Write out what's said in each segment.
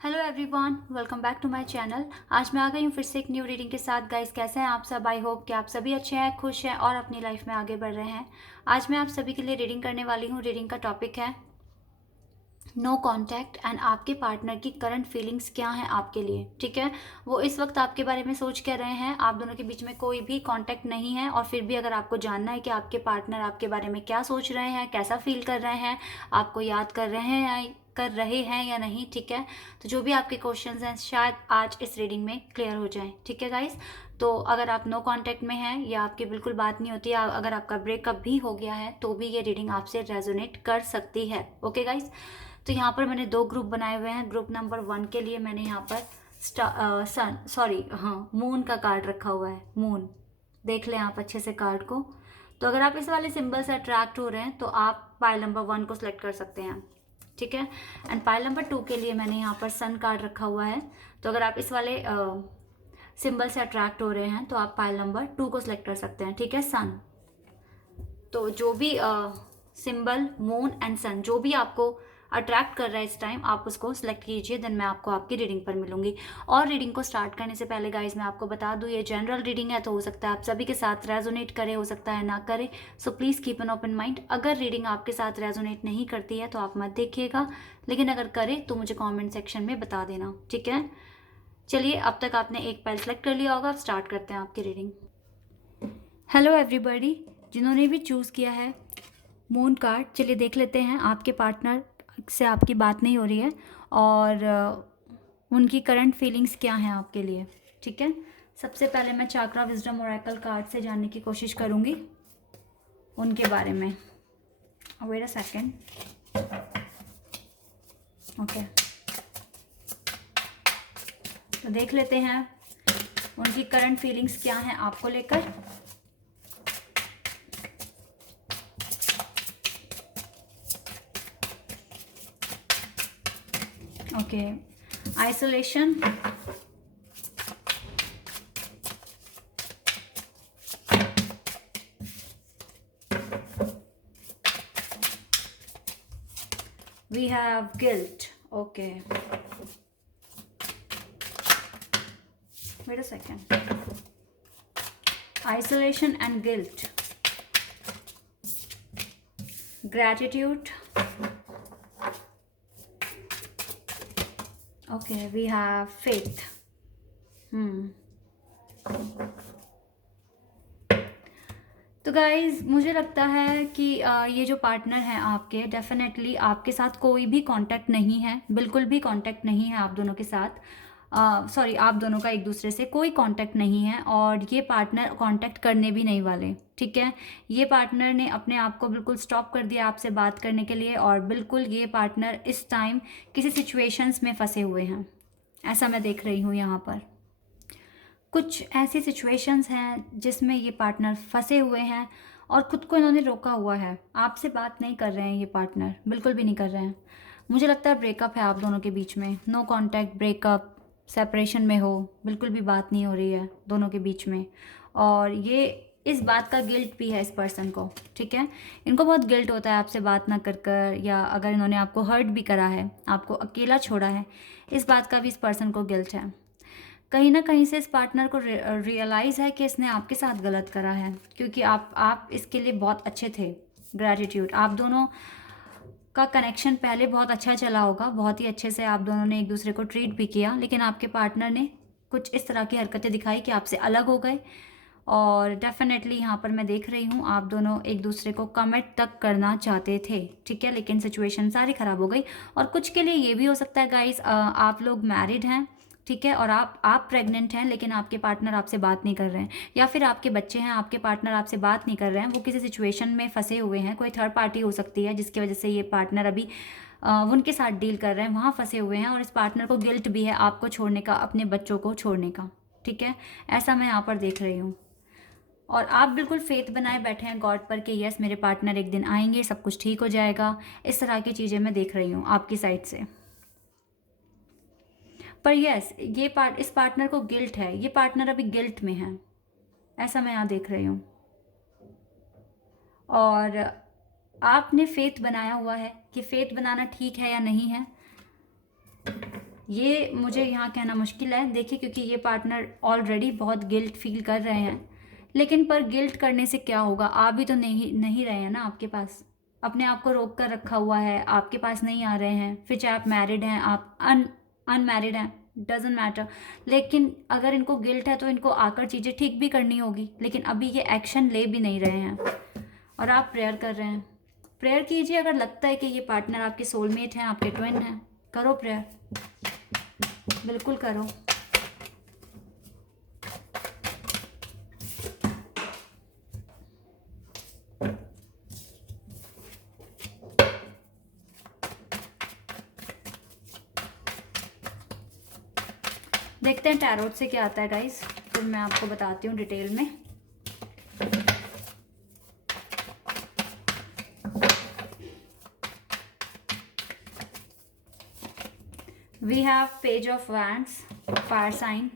Hello everyone, welcome back to my channel. आज मैं आ गई हूँ फिर से एक न्यू रीडिंग के साथ। गाइस, कैसे हैं आप सब? आई होप कि आप सभी अच्छे हैं, खुश हैं और अपनी लाइफ में आगे बढ़ रहे हैं। आज मैं आप सभी के लिए रीडिंग करने वाली हूँ। रीडिंग का टॉपिक है नो कॉन्टैक्ट एंड आपके पार्टनर की करंट फीलिंग्स क्या हैं आपके लिए। ठीक है, वो इस वक्त आपके बारे में सोच क्या रहे हैं। आप दोनों के बीच में कोई भी कॉन्टैक्ट नहीं है और फिर भी अगर आपको जानना है कि आपके पार्टनर आपके बारे में क्या सोच रहे हैं, कैसा फील कर रहे हैं, आपको याद कर रहे हैं या नहीं, ठीक है, तो जो भी आपके क्वेश्चंस हैं शायद आज इस रीडिंग में क्लियर हो जाएं। ठीक है गाइस, तो अगर आप नो कांटेक्ट में हैं या आपकी बिल्कुल बात नहीं होती, अगर आपका ब्रेकअप भी हो गया है तो भी ये रीडिंग आपसे रेजोनेट कर सकती है। ओके गाइस, तो यहाँ पर मैंने दो ग्रुप बनाए हुए हैं। ग्रुप नंबर 1 के लिए मैंने यहाँ पर मून का कार्ड रखा हुआ है। मून, देख लें आप अच्छे से कार्ड को। तो अगर आप इस वाले सिंबल से अट्रैक्ट हो रहे हैं तो आप पाइल नंबर 1 को सिलेक्ट कर सकते हैं। ठीक है, एंड पाइल नंबर 2 के लिए मैंने यहाँ पर सन कार्ड रखा हुआ है। तो अगर आप इस वाले सिंबल से अट्रैक्ट हो रहे हैं तो आप पाइल नंबर 2 को सिलेक्ट कर सकते हैं। ठीक है, सन। तो जो भी सिंबल मून एंड सन जो भी आपको अट्रैक्ट कर रहा है इस टाइम, आप उसको सिलेक्ट कीजिए। देन मैं आपको आपकी रीडिंग पर मिलूंगी। और रीडिंग को स्टार्ट करने से पहले गाइज मैं आपको बता दूं, ये जनरल रीडिंग है तो हो सकता है आप सभी के साथ रेजोनेट करे, हो सकता है ना करे। So please keep an open mind. अगर रीडिंग आपके साथ रेजोनेट नहीं करती है तो आप मत देखिएगा, लेकिन अगर करे तो मुझे कॉमेंट सेक्शन में बता देना। ठीक है, चलिए, अब तक आपने एक पाइल सेलेक्ट कर लिया होगा। अब स्टार्ट करते हैं आपकी रीडिंग। हेलो एवरीबॉडी, जिन्होंने भी चूज़ किया है मून कार्ड, चलिए देख लेते हैं आपके पार्टनर से आपकी बात नहीं हो रही है और उनकी करंट फीलिंग्स क्या हैं आपके लिए। ठीक है, सबसे पहले मैं चाक्रा विजडम ओरेकल कार्ड से जानने की कोशिश करूंगी उनके बारे में। Wait a second. ओके, तो देख लेते हैं उनकी करंट फीलिंग्स क्या हैं आपको लेकर। Okay, isolation, we have guilt. Okay, wait a second. Isolation and guilt, gratitude. Okay, we have faith. तो गाइज, मुझे लगता है कि ये जो पार्टनर हैं आपके, डेफिनेटली आपके साथ कोई भी कांटेक्ट नहीं है, बिल्कुल भी कांटेक्ट नहीं है आप दोनों के साथ। सॉरी, आप दोनों का एक दूसरे से कोई कांटेक्ट नहीं है और ये पार्टनर कांटेक्ट करने भी नहीं वाले। ठीक है, ये पार्टनर ने अपने आप को बिल्कुल स्टॉप कर दिया आपसे बात करने के लिए और बिल्कुल ये पार्टनर इस टाइम किसी सिचुएशंस में फंसे हुए हैं, ऐसा मैं देख रही हूँ यहाँ पर। कुछ ऐसी सिचुएशंस हैं जिसमें ये पार्टनर फंसे हुए हैं और खुद को इन्होंने रोका हुआ है। आपसे बात नहीं कर रहे हैं ये पार्टनर, बिल्कुल भी नहीं कर रहे हैं। मुझे लगता है ब्रेकअप है आप दोनों के बीच में, नो कांटेक्ट, ब्रेकअप, सेपरेशन में हो, बिल्कुल भी बात नहीं हो रही है दोनों के बीच में। और ये इस बात का गिल्ट भी है इस पर्सन को। ठीक है, इनको बहुत गिल्ट होता है आपसे बात ना कर कर, या अगर इन्होंने आपको हर्ट भी करा है, आपको अकेला छोड़ा है, इस बात का भी इस पर्सन को गिल्ट है। कहीं ना कहीं से इस पार्टनर को रियलाइज़ है कि इसने आपके साथ गलत करा है, क्योंकि आप इसके लिए बहुत अच्छे थे। ग्रैटिट्यूड, आप दोनों का कनेक्शन पहले बहुत अच्छा चला होगा, बहुत ही अच्छे से आप दोनों ने एक दूसरे को ट्रीट भी किया, लेकिन आपके पार्टनर ने कुछ इस तरह की हरकतें दिखाई कि आपसे अलग हो गए। और डेफिनेटली यहाँ पर मैं देख रही हूँ आप दोनों एक दूसरे को कमिट तक करना चाहते थे। ठीक है, लेकिन सिचुएशन सारी ख़राब हो गई। और कुछ के लिए ये भी हो सकता है गाइस, आप लोग मैरिड हैं, ठीक है, और आप प्रेग्नेंट हैं लेकिन आपके पार्टनर आपसे बात नहीं कर रहे हैं, या फिर आपके बच्चे हैं, आपके पार्टनर आपसे बात नहीं कर रहे हैं, वो किसी सिचुएशन में फंसे हुए हैं। कोई थर्ड पार्टी हो सकती है जिसकी वजह से ये पार्टनर अभी उनके साथ डील कर रहे हैं, वहाँ फंसे हुए हैं और इस पार्टनर को गिल्ट भी है आपको छोड़ने का, अपने बच्चों को छोड़ने का। ठीक है, ऐसा मैं यहाँ पर देख रही हूँ। और आप बिल्कुल फेथ बनाए बैठे हैं गॉड पर कि यस, मेरे पार्टनर एक दिन आएंगे, सब कुछ ठीक हो जाएगा। इस तरह की चीज़ें मैं देख रही हूँ आपकी साइड से। पर यस, इस पार्टनर को गिल्ट है, ये पार्टनर अभी गिल्ट में है, ऐसा मैं यहाँ देख रही हूँ। और आपने फेथ बनाया हुआ है कि फेथ बनाना ठीक है या नहीं है, ये मुझे यहाँ कहना मुश्किल है। देखिए, क्योंकि ये पार्टनर ऑलरेडी बहुत गिल्ट फील कर रहे हैं, लेकिन पर गिल्ट करने से क्या होगा, आ भी तो नहीं नहीं रहे हैं ना आपके पास। अपने आप को रोक कर रखा हुआ है, आपके पास नहीं आ रहे हैं। फिर चाहे आप मैरिड हैं, आप अनमैरिड हैं, डजेंट मैटर। लेकिन अगर इनको गिल्ट है तो इनको आकर चीज़ें ठीक भी करनी होगी, लेकिन अभी ये एक्शन ले भी नहीं रहे हैं और आप प्रेयर कर रहे हैं। प्रेयर कीजिए, अगर लगता है कि ये पार्टनर आपके सोलमेट हैं, आपके ट्विन हैं, करो प्रेयर, बिल्कुल करो। देखते हैं टैरोट से क्या आता है गाइस, फिर मैं आपको बताती हूँ डिटेल में। We have Page of Wands, fire sign.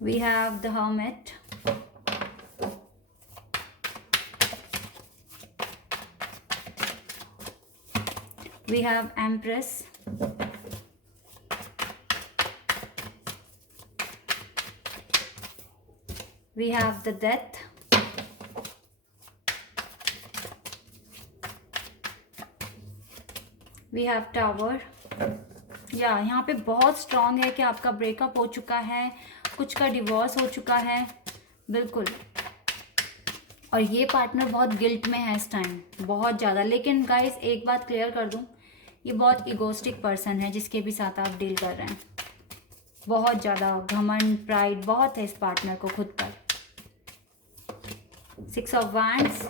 We have the Hermit. We have Empress. We have the Death. We have Tower. यहाँ पे बहुत स्ट्रांग है कि आपका ब्रेकअप हो चुका है, कुछ का डिवोर्स हो चुका है, बिल्कुल। और ये पार्टनर बहुत गिल्ट में है इस टाइम, बहुत ज़्यादा। लेकिन गाइस एक बात क्लियर कर दूँ, ये बहुत इगोस्टिक पर्सन है जिसके भी साथ आप डील कर रहे हैं। बहुत ज़्यादा घमंड, प्राइड बहुत है इस पार्टनर को खुद पर। 6 of Wands,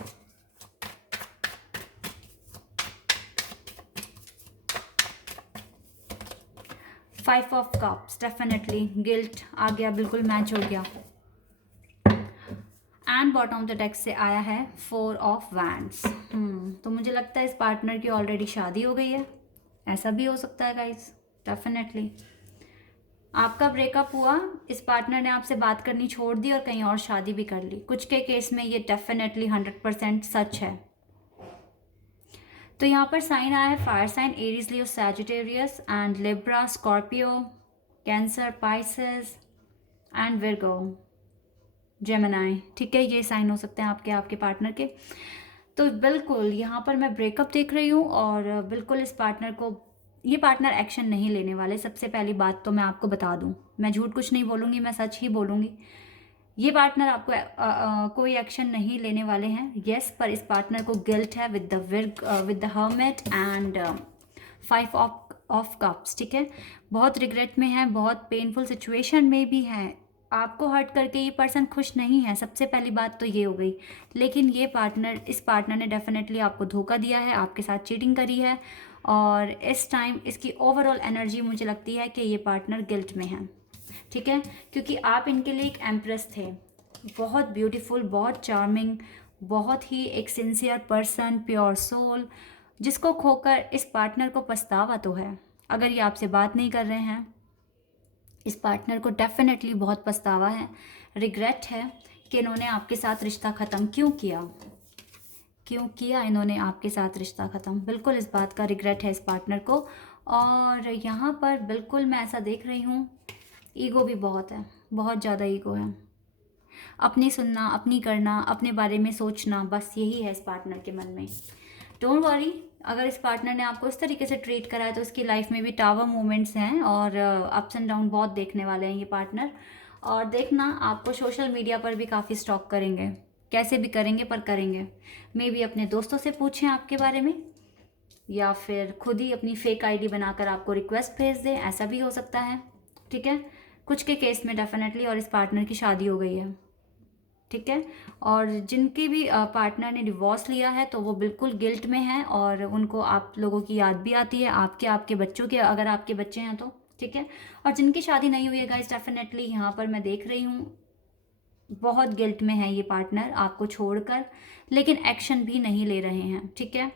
Five of Cups, definitely guilt आ गया, बिल्कुल मैच हो गया। And bottom of the deck से आया है 4 of Wands। तो मुझे लगता है इस पार्टनर की ऑलरेडी शादी हो गई है, ऐसा भी हो सकता है गाइस, डेफिनेटली। आपका ब्रेकअप हुआ, इस पार्टनर ने आपसे बात करनी छोड़ दी और कहीं और शादी भी कर ली। कुछ के केस में ये डेफिनेटली 100% सच है। तो यहाँ पर साइन आया है fire sign, Aries, Leo, Sagittarius and Libra, Scorpio, Cancer, Pisces and Virgo, Gemini. ठीक है, ये साइन हो सकते हैं आपके पार्टनर के। तो बिल्कुल यहाँ पर मैं ब्रेकअप देख रही हूँ और बिल्कुल इस पार्टनर को, ये पार्टनर एक्शन नहीं लेने वाले। सबसे पहली बात तो मैं आपको बता दूं, मैं झूठ कुछ नहीं बोलूँगी, मैं सच ही बोलूँगी। ये पार्टनर आपको कोई एक्शन नहीं लेने वाले हैं। यस, पर इस पार्टनर को गिल्ट है with the hermit and 5 of Cups। ठीक है, बहुत रिग्रेट में है, बहुत पेनफुल सिचुएशन में भी है। आपको हर्ट करके ये पर्सन खुश नहीं है, सबसे पहली बात तो ये हो गई। लेकिन इस पार्टनर ने डेफिनेटली आपको धोखा दिया है, आपके साथ चीटिंग करी है और इस टाइम इसकी ओवरऑल एनर्जी मुझे लगती है कि ये पार्टनर गिल्ट में है। ठीक है, क्योंकि आप इनके लिए एक एम्प्रेस थे, बहुत ब्यूटीफुल, बहुत चार्मिंग, बहुत ही एक सिंसियर पर्सन, प्योर सोल, जिसको खोकर इस पार्टनर को पछतावा तो है। अगर ये आपसे बात नहीं कर रहे हैं, इस पार्टनर को डेफिनेटली बहुत पछतावा है, रिग्रेट है कि इन्होंने आपके साथ रिश्ता ख़त्म क्यों किया इन्होंने आपके साथ रिश्ता ख़त्म। बिल्कुल इस बात का रिग्रेट है इस पार्टनर को। और यहाँ पर बिल्कुल मैं ऐसा देख रही हूँ, ईगो भी बहुत है, बहुत ज़्यादा ईगो है। अपनी सुनना, अपनी करना, अपने बारे में सोचना, बस यही है इस पार्टनर के मन में। डोंट वरी, अगर इस पार्टनर ने आपको इस तरीके से ट्रीट करा है तो इसकी लाइफ में भी टावर मोमेंट्स हैं और अप्स एंड डाउन बहुत देखने वाले हैं ये पार्टनर। और देखना, आपको सोशल मीडिया पर भी काफ़ी स्टॉक करेंगे, कैसे भी करेंगे पर करेंगे। मे बी अपने दोस्तों से पूछें आपके बारे में, या फिर खुद ही अपनी फेक आईडी बनाकर आपको रिक्वेस्ट भेज दें, ऐसा भी हो सकता है। ठीक है, कुछ के केस में डेफिनेटली। और इस पार्टनर की शादी हो गई है। ठीक है, और जिनके भी पार्टनर ने डिवोर्स लिया है तो वो बिल्कुल गिल्ट में है और उनको आप लोगों की याद भी आती है, आपके बच्चों के, अगर आपके बच्चे हैं तो। ठीक है, और जिनकी शादी नहीं हुई है गाइस, डेफिनेटली यहाँ पर मैं देख रही हूँ बहुत गिल्ट में है ये पार्टनर आपको छोड़कर, लेकिन एक्शन भी नहीं ले रहे हैं। ठीक है,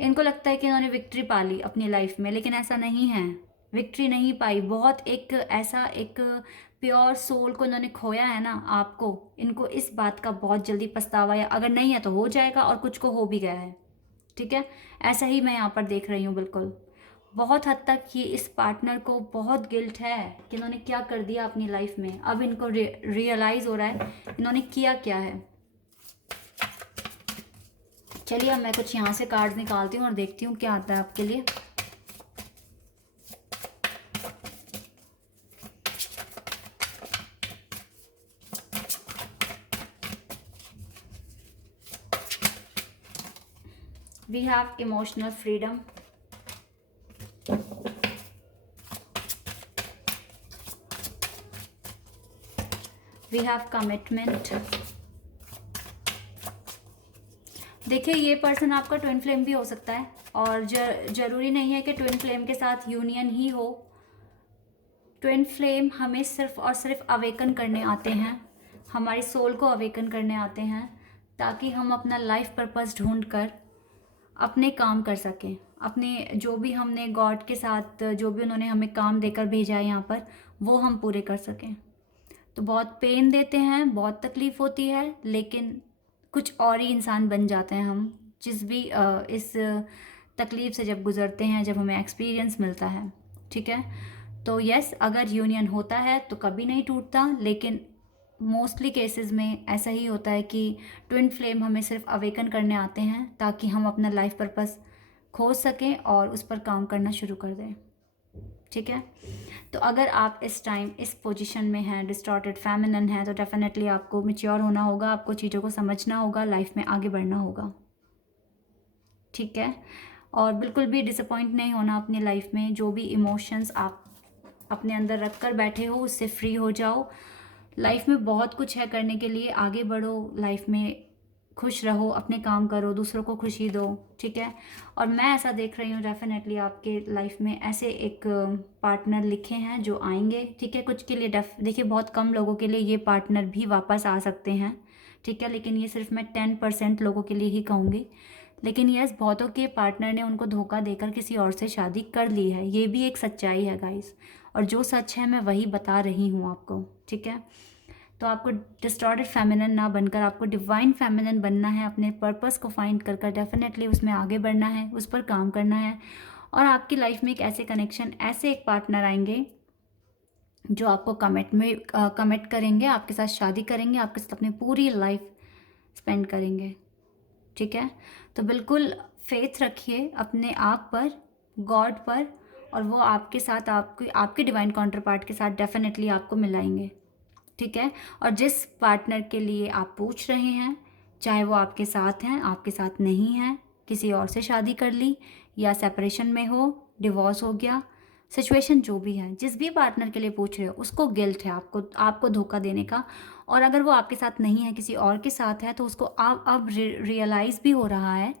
इनको लगता है कि इन्होंने विक्ट्री पा ली अपनी लाइफ में, लेकिन ऐसा नहीं है, विक्ट्री नहीं पाई। बहुत एक ऐसा एक प्योर सोल को इन्होंने खोया है ना आपको, इनको इस बात का बहुत जल्दी पछतावा, या अगर नहीं है तो हो जाएगा, और कुछ को हो भी गया है। ठीक है, ऐसा ही मैं यहाँ पर देख रही हूँ। बिल्कुल बहुत हद तक ये इस पार्टनर को बहुत गिल्ट है कि इन्होंने क्या कर दिया अपनी लाइफ में। अब इनको रियलाइज़ हो रहा है इन्होंने किया क्या है। चलिए अब मैं कुछ यहाँ से कार्ड्स निकालती हूँ और देखती हूँ क्या आता है आपके लिए। We have emotional freedom. We have commitment. देखिए ये पर्सन आपका ट्विन फ्लेम भी हो सकता है, और जरूरी नहीं है कि ट्विन फ्लेम के साथ यूनियन ही हो। ट्विन फ्लेम हमें सिर्फ और सिर्फ अवेकन करने आते हैं, हमारी सोल को अवेकन करने आते हैं, ताकि हम अपना लाइफ पर्पस ढूंढ कर अपने काम कर सकें। अपने जो भी हमने गॉड के साथ, जो भी उन्होंने हमें काम देकर भेजा है यहाँ पर, वो हम पूरे कर सकें। तो बहुत पेन देते हैं, बहुत तकलीफ़ होती है, लेकिन कुछ और ही इंसान बन जाते हैं हम, जिस भी इस तकलीफ़ से जब गुज़रते हैं, जब हमें एक्सपीरियंस मिलता है। ठीक है, तो यस, अगर यूनियन होता है तो कभी नहीं टूटता, लेकिन मोस्टली केसेस में ऐसा ही होता है कि ट्विन फ्लेम हमें सिर्फ अवेकन करने आते हैं ताकि हम अपना लाइफ पर्पस खोज सकें और उस पर काम करना शुरू कर दें। ठीक है, तो अगर आप इस टाइम इस पोजीशन में हैं, डिस्टॉर्टेड फेमिनिन है, तो डेफिनेटली आपको मैच्योर होना होगा, आपको चीज़ों को समझना होगा, लाइफ में आगे बढ़ना होगा। ठीक है, और बिल्कुल भी डिसअपॉइंट नहीं होना अपनी लाइफ में। जो भी इमोशंस आप अपने अंदर रख कर बैठे हो उससे फ्री हो जाओ। लाइफ में बहुत कुछ है करने के लिए, आगे बढ़ो, लाइफ में खुश रहो, अपने काम करो, दूसरों को खुशी दो। ठीक है, और मैं ऐसा देख रही हूँ डेफिनेटली आपके लाइफ में ऐसे एक पार्टनर लिखे हैं जो आएंगे। ठीक है, कुछ के लिए देखिए बहुत कम लोगों के लिए ये पार्टनर भी वापस आ सकते हैं। ठीक है, लेकिन ये सिर्फ मैं 10% लोगों के लिए ही कहूँगी। लेकिन यस, बहुतों के पार्टनर ने उनको धोखा देकर किसी और से शादी कर ली है, ये भी एक सच्चाई है गाइस, और जो सच है मैं वही बता रही हूँ आपको। ठीक है, तो आपको डिस्टॉर्टेड फेमिनिन ना बनकर आपको डिवाइन फेमिनिन बनना है, अपने पर्पस को फाइंड कर डेफिनेटली उसमें आगे बढ़ना है, उस पर काम करना है। और आपकी लाइफ में एक ऐसे कनेक्शन, ऐसे एक पार्टनर आएंगे जो आपको कमिट करेंगे, आपके साथ शादी करेंगे, आपके साथ अपनी पूरी लाइफ स्पेंड करेंगे। ठीक है, तो बिल्कुल फेथ रखिए अपने आप पर, गॉड पर, और वो आपके साथ, आपके डिवाइन काउंटर पार्ट के साथ डेफिनेटली आपको मिलाएंगे। ठीक है, और जिस पार्टनर के लिए आप पूछ रहे हैं, चाहे वो आपके साथ हैं, आपके साथ नहीं है, किसी और से शादी कर ली, या सेपरेशन में हो, डिवोर्स हो गया, सिचुएशन जो भी है, जिस भी पार्टनर के लिए पूछ रहे हो उसको गिल्ट है आपको धोखा देने का। और अगर वो आपके साथ नहीं है, किसी और के साथ है, तो उसको अब रियलाइज़ भी हो रहा है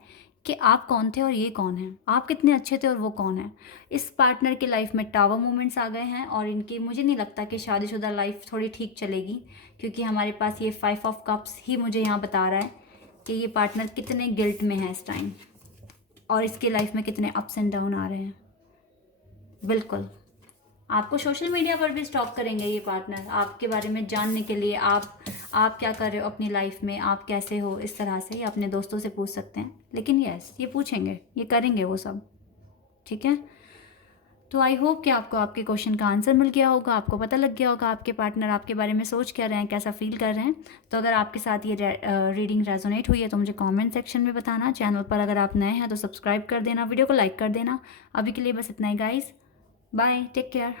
कि आप कौन थे और ये कौन है, आप कितने अच्छे थे और वो कौन है। इस पार्टनर की लाइफ में टावर मोमेंट्स आ गए हैं, और इनकी मुझे नहीं लगता कि शादीशुदा लाइफ थोड़ी ठीक चलेगी, क्योंकि हमारे पास ये 5 ऑफ कप्स ही मुझे यहाँ बता रहा है कि ये पार्टनर कितने गिल्ट में है इस टाइम, और इसकी लाइफ में कितने अप्स एंड डाउन आ रहे हैं। बिल्कुल आपको सोशल मीडिया पर भी स्टॉक करेंगे ये पार्टनर, आपके बारे में जानने के लिए, आप क्या कर रहे हो अपनी लाइफ में, आप कैसे हो, इस तरह से। या अपने दोस्तों से पूछ सकते हैं, लेकिन यस, ये पूछेंगे, ये करेंगे वो सब। ठीक है, तो आई होप कि आपको आपके क्वेश्चन का आंसर मिल गया होगा, आपको पता लग गया होगा आपके पार्टनर आपके बारे में सोच क्या रहे हैं, कैसा फील कर रहे हैं। तो अगर आपके साथ ये रीडिंग रेजोनेट हुई है तो मुझे कमेंट सेक्शन में बताना। चैनल पर अगर आप नए हैं तो सब्सक्राइब कर देना, वीडियो को लाइक कर देना। अभी के लिए बस इतना ही guys, bye, take care.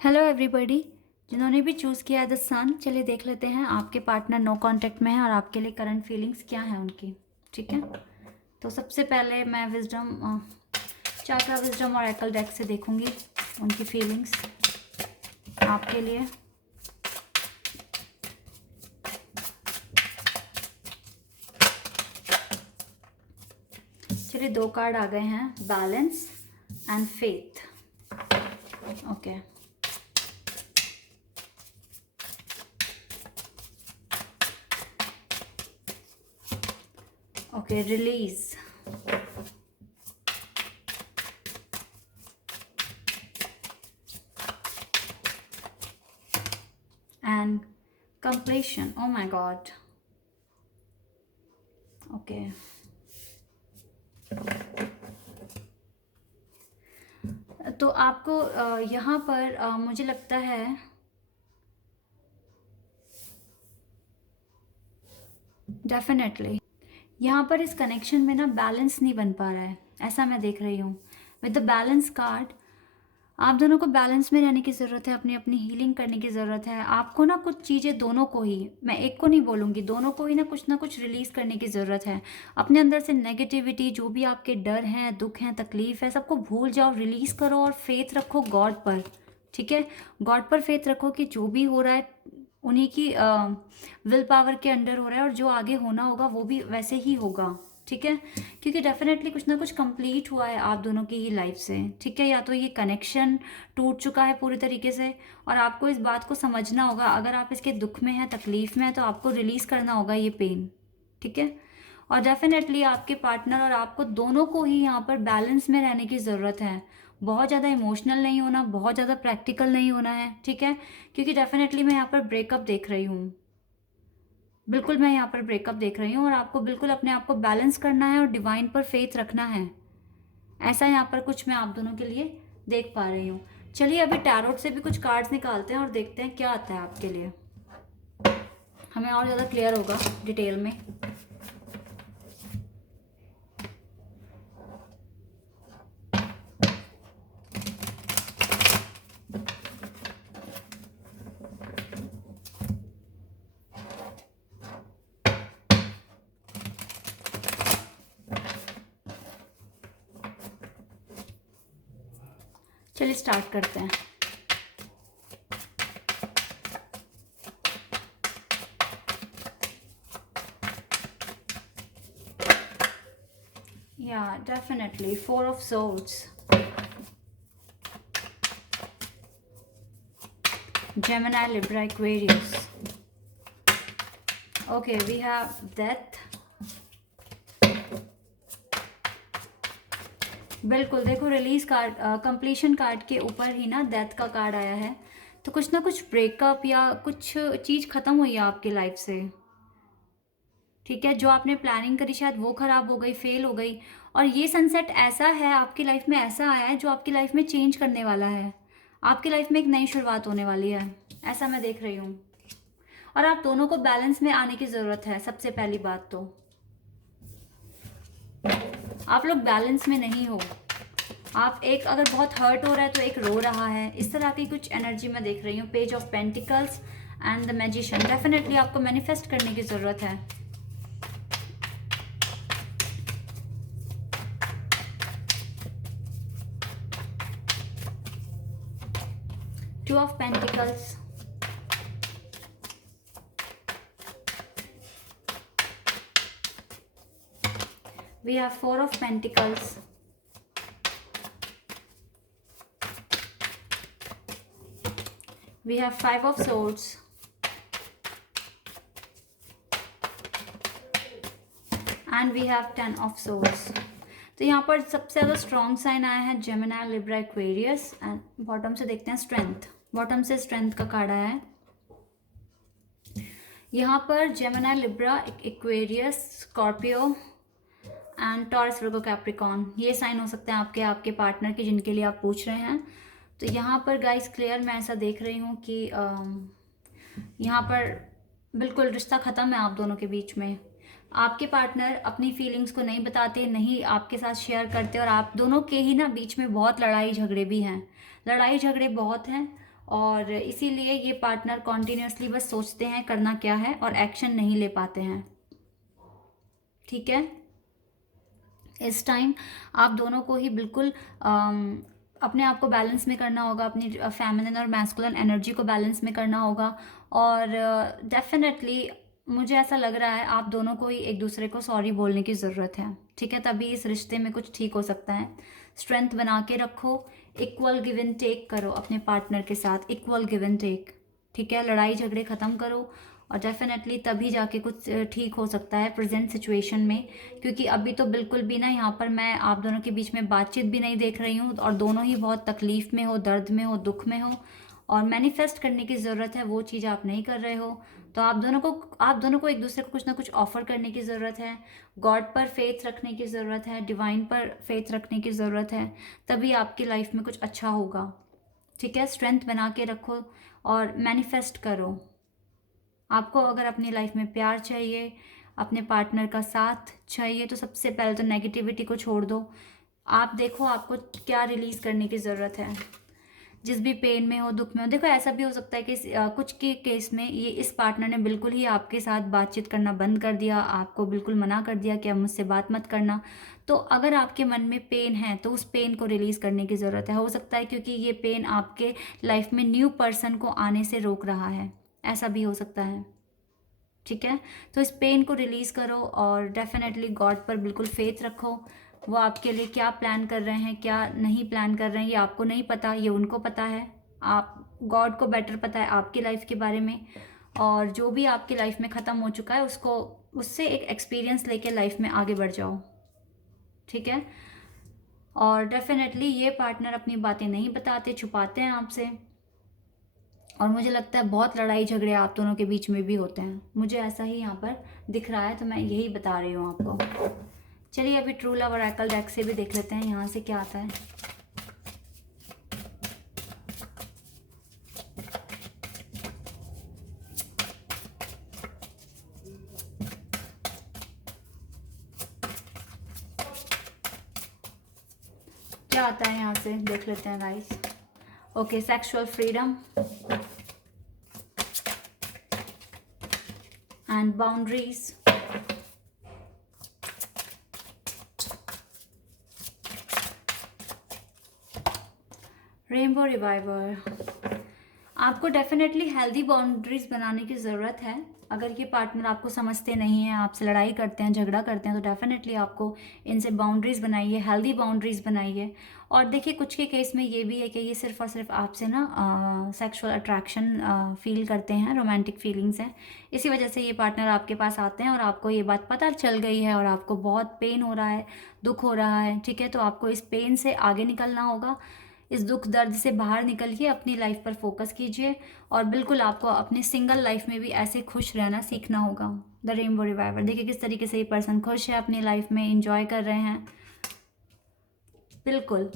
Hello everybody, जिन्होंने भी चूज़ किया है द सन, चलिए देख लेते हैं आपके पार्टनर नो कांटेक्ट में है और आपके लिए करंट फीलिंग्स क्या है उनकी। ठीक है, तो सबसे पहले मैं विजडम, चाक्रा विजडम और एकल डेक से देखूंगी उनकी फीलिंग्स आपके लिए। चलिए 2 कार्ड आ गए हैं, balance and faith. Okay, okay, release, and completion. Oh my God. Okay, तो आपको यहाँ पर मुझे लगता है डेफिनेटली यहाँ पर इस कनेक्शन में ना बैलेंस नहीं बन पा रहा है, ऐसा मैं देख रही हूँ। विद द बैलेंस कार्ड आप दोनों को बैलेंस में रहने की ज़रूरत है, अपनी अपनी हीलिंग करने की ज़रूरत है। आपको ना कुछ चीज़ें दोनों को ही, मैं एक को नहीं बोलूँगी, दोनों को ही ना कुछ रिलीज़ करने की ज़रूरत है। अपने अंदर से नेगेटिविटी, जो भी आपके डर हैं, दुख हैं, तकलीफ़ है, सबको भूल जाओ, रिलीज़ करो और फेथ रखो गॉड पर। ठीक है, गॉड पर फेथ रखो कि जो भी हो रहा है उन्हीं की विल पावर के अंडर हो रहा है, और जो आगे होना होगा वो भी वैसे ही होगा। ठीक है, क्योंकि डेफिनेटली कुछ ना कुछ कंप्लीट हुआ है आप दोनों की ही लाइफ से। ठीक है, या तो ये कनेक्शन टूट चुका है पूरी तरीके से, और आपको इस बात को समझना होगा। अगर आप इसके दुख में हैं, तकलीफ में हैं, तो आपको रिलीज़ करना होगा ये पेन। ठीक है, और डेफिनेटली आपके पार्टनर और आपको दोनों को ही यहाँ पर बैलेंस में रहने की ज़रूरत है। बहुत ज़्यादा इमोशनल नहीं होना, बहुत ज़्यादा प्रैक्टिकल नहीं होना है। ठीक है, क्योंकि डेफिनेटली मैं यहाँ पर ब्रेकअप देख रही हूँ, बिल्कुल मैं यहाँ पर ब्रेकअप देख रही हूँ, और आपको बिल्कुल अपने आप को बैलेंस करना है और डिवाइन पर फेथ रखना है। ऐसा यहाँ पर कुछ मैं आप दोनों के लिए देख पा रही हूँ। चलिए अभी टैरोट से भी कुछ कार्ड्स निकालते हैं और देखते हैं क्या आता है आपके लिए, हमें और ज़्यादा क्लियर होगा डिटेल में। चलिए स्टार्ट करते हैं। Yeah, definitely. Four of Swords. Gemini, Libra, Aquarius. Okay, we have Death. बिल्कुल, देखो रिलीज कार्ड, कंप्लीशन कार्ड के ऊपर ही ना डेथ का कार्ड आया है। तो कुछ ना कुछ ब्रेकअप या कुछ चीज़ ख़त्म हुई है आपकी लाइफ से। ठीक है, जो आपने प्लानिंग करी शायद वो ख़राब हो गई, फेल हो गई, और ये सनसेट ऐसा है आपकी लाइफ में, ऐसा आया है जो आपकी लाइफ में चेंज करने वाला है। आपकी लाइफ में एक नई शुरुआत होने वाली है, ऐसा मैं देख रही हूँ। और आप दोनों को बैलेंस में आने की ज़रूरत है। सबसे पहली बात तो आप लोग बैलेंस में नहीं हो। आप एक अगर बहुत हर्ट हो रहा है तो एक रो रहा है, इस तरह की कुछ एनर्जी मैं देख रही हूँ। Page of pentacles and the magician. Definitely आपको मैनिफेस्ट करने की ज़रूरत है। Two of pentacles, we have four of pentacles, we have five of swords, and we have 10 of swords. तो यहाँ पर सबसे ज़्यादा स्ट्रॉन्ग साइन आया है Gemini, Libra, Aquarius. And bottom से देखते हैं स्ट्रेंथ। बॉटम से स्ट्रेंथ का कार्ड आया है। यहाँ पर Gemini, Libra, Aquarius, Scorpio and taurus, Virgo, Capricorn, ये साइन हो सकते हैं आपके पार्टनर के, जिनके लिए आप पूछ रहे हैं। तो यहाँ पर गाइस क्लियर मैं ऐसा देख रही हूँ कि यहाँ पर बिल्कुल रिश्ता ख़त्म है आप दोनों के बीच में। आपके पार्टनर अपनी फीलिंग्स को नहीं बताते, नहीं आपके साथ शेयर करते, और आप दोनों के ही ना बीच में बहुत लड़ाई झगड़े भी हैं। लड़ाई झगड़े बहुत हैं, और इसीलिए ये पार्टनर कॉन्टीन्यूसली बस सोचते हैं करना क्या है और एक्शन नहीं ले पाते हैं। ठीक है, इस टाइम आप दोनों को ही बिल्कुल अपने आप को बैलेंस में करना होगा, अपनी फेमिनिन और मैस्कुलिन एनर्जी को बैलेंस में करना होगा। और डेफिनेटली मुझे ऐसा लग रहा है आप दोनों को ही एक दूसरे को सॉरी बोलने की ज़रूरत है। ठीक है, तभी इस रिश्ते में कुछ ठीक हो सकता है। स्ट्रेंथ बना के रखो, इक्वल गिव एंड टेक करो अपने पार्टनर के साथ, इक्वल गिव एंड टेक। ठीक है, लड़ाई झगड़े ख़त्म करो, और डेफिनेटली तभी जाके कुछ ठीक हो सकता है प्रेजेंट सिचुएशन में। क्योंकि अभी तो बिल्कुल भी ना यहाँ पर मैं आप दोनों के बीच में बातचीत भी नहीं देख रही हूँ, और दोनों ही बहुत तकलीफ़ में हो, दर्द में हो, दुख में हो, और मैनिफेस्ट करने की ज़रूरत है, वो चीज़ आप नहीं कर रहे हो। तो आप दोनों को एक दूसरे को कुछ ना कुछ ऑफर करने की ज़रूरत है, गॉड पर फेथ रखने की ज़रूरत है, डिवाइन पर फेथ रखने की ज़रूरत है, तभी आपकी लाइफ में कुछ अच्छा होगा। ठीक है, स्ट्रेंथ बना के रखो और मैनिफेस्ट करो। आपको अगर अपनी लाइफ में प्यार चाहिए, अपने पार्टनर का साथ चाहिए, तो सबसे पहले तो नेगेटिविटी को छोड़ दो। आप देखो आपको क्या रिलीज़ करने की ज़रूरत है। जिस भी पेन में हो, दुख में हो, देखो ऐसा भी हो सकता है कि कुछ के केस में ये इस पार्टनर ने बिल्कुल ही आपके साथ बातचीत करना बंद कर दिया, आपको बिल्कुल मना कर दिया कि अब मुझसे बात मत करना। तो अगर आपके मन में पेन है तो उस पेन को रिलीज़ करने की ज़रूरत है। हो सकता है क्योंकि ये पेन आपके लाइफ में न्यू पर्सन को आने से रोक रहा है, ऐसा भी हो सकता है। ठीक है, तो इस पेन को रिलीज़ करो और डेफिनेटली गॉड पर बिल्कुल फेथ रखो। वो आपके लिए क्या प्लान कर रहे हैं, क्या नहीं प्लान कर रहे हैं, ये आपको नहीं पता, ये उनको पता है। आप गॉड को बेटर पता है आपकी लाइफ के बारे में। और जो भी आपकी लाइफ में ख़त्म हो चुका है उसको, उससे एक एक्सपीरियंस लेके लाइफ में आगे बढ़ जाओ। ठीक है, और डेफिनेटली ये पार्टनर अपनी बातें नहीं बताते, छुपाते हैं आपसे। और मुझे लगता है बहुत लड़ाई झगड़े आप दोनों के बीच में भी होते हैं, मुझे ऐसा ही यहाँ पर दिख रहा है, तो मैं यही बता रही हूँ आपको। चलिए अभी ट्रू लव ओरेकल डेक से भी देख लेते हैं यहाँ से क्या आता है। क्या आता है यहाँ से देख लेते हैं guys. Okay, sexual freedom and boundaries, rainbow reviver. आपको डेफिनेटली हेल्दी बाउंड्रीज बनाने की ज़रूरत है। अगर ये पार्टनर आपको समझते नहीं हैं, आपसे लड़ाई करते हैं, झगड़ा करते हैं, तो डेफिनेटली आपको इनसे बाउंड्रीज़ बनाइए, हेल्दी बाउंड्रीज़ बनाइए। और देखिए कुछ के केस में ये भी है कि ये सिर्फ और सिर्फ आपसे ना सेक्सुअल अट्रैक्शन फील करते हैं, रोमांटिक फीलिंग्स हैं। इसी वजह से ये पार्टनर आपके पास आते हैं और आपको ये बात पता चल गई है और आपको बहुत पेन हो रहा है, दुख हो रहा है। ठीक है, तो आपको इस पेन से आगे निकलना होगा, इस दुख दर्द से बाहर निकलिए, अपनी लाइफ पर फोकस कीजिए। और बिल्कुल आपको अपनी सिंगल लाइफ में भी ऐसे खुश रहना सीखना होगा। द रेनबो रिवाइवर, देखिए किस तरीके से ये पर्सन खुश है अपनी लाइफ में, एंजॉय कर रहे हैं। बिल्कुल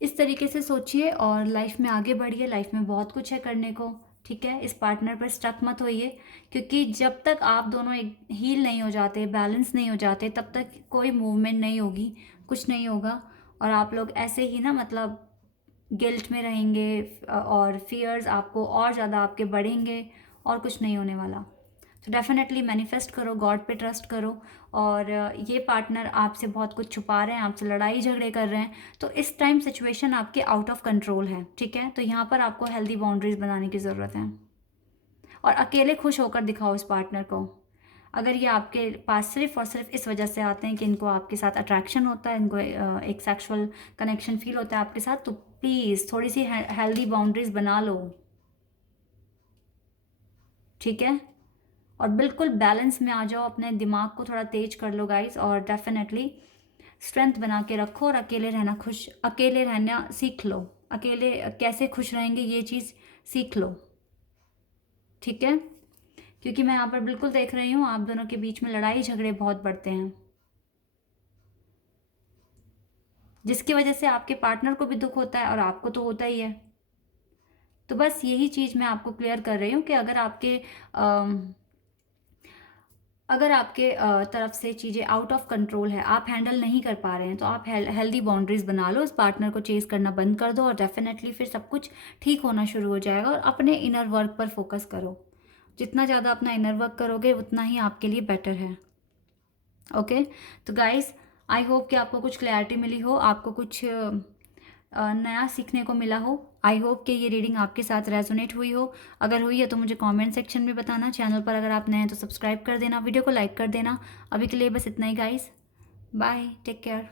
इस तरीके से सोचिए और लाइफ में आगे बढ़िए, लाइफ में बहुत कुछ है करने को। ठीक है, इस पार्टनर पर स्टक मत होइए, क्योंकि जब तक आप दोनों एक हील नहीं हो जाते, बैलेंस नहीं हो जाते, तब तक कोई मूवमेंट नहीं होगी, कुछ नहीं होगा। और आप लोग ऐसे ही ना मतलब गिल्ट में रहेंगे और फियर्स आपको और ज़्यादा आपके बढ़ेंगे और कुछ नहीं होने वाला। तो डेफिनेटली मैनिफेस्ट करो, गॉड पे ट्रस्ट करो। और ये पार्टनर आपसे बहुत कुछ छुपा रहे हैं, आपसे लड़ाई झगड़े कर रहे हैं, तो इस टाइम सिचुएशन आपके आउट ऑफ कंट्रोल है। ठीक है, तो यहाँ पर आपको हेल्दी बाउंड्रीज बनाने की ज़रूरत है। और अकेले खुश होकर दिखाओ इस पार्टनर को। अगर ये आपके पास सिर्फ और सिर्फ इस वजह से आते हैं कि इनको आपके साथ अट्रैक्शन होता है, इनको एक सेक्सुअल कनेक्शन फील होता है आपके साथ, तो प्लीज़ थोड़ी सी हेल्दी बाउंड्रीज बना लो। ठीक है, और बिल्कुल बैलेंस में आ जाओ, अपने दिमाग को थोड़ा तेज कर लो गाइस। और डेफिनेटली स्ट्रेंथ बना के रखो और अकेले रहना सीख लो। अकेले कैसे खुश रहेंगे ये चीज़ सीख लो। ठीक है, क्योंकि मैं यहाँ पर बिल्कुल देख रही हूँ आप दोनों के बीच में लड़ाई झगड़े बहुत बढ़ते हैं, जिसकी वजह से आपके पार्टनर को भी दुख होता है और आपको तो होता ही है। तो बस यही चीज़ मैं आपको क्लियर कर रही हूँ कि अगर आपके तरफ से चीज़ें आउट ऑफ कंट्रोल है, आप हैंडल नहीं कर पा रहे हैं, तो आप हेल्दी बाउंड्रीज बना लो, उस पार्टनर को चेज करना बंद कर दो और डेफिनेटली फिर सब कुछ ठीक होना शुरू हो जाएगा। और अपने इनर वर्क पर फोकस करो, जितना ज़्यादा अपना इनर वर्क करोगे उतना ही आपके लिए बेटर है। ओके, तो गाइस आई होप कि आपको कुछ क्लैरिटी मिली हो, आपको कुछ नया सीखने को मिला हो। आई होप कि ये रीडिंग आपके साथ रेजोनेट हुई हो। अगर हुई है तो मुझे कमेंट सेक्शन में बताना। चैनल पर अगर आप नए हैं तो सब्सक्राइब कर देना, वीडियो को लाइक कर देना। अभी के लिए बस इतना ही गाइस, बाय, टेक केयर।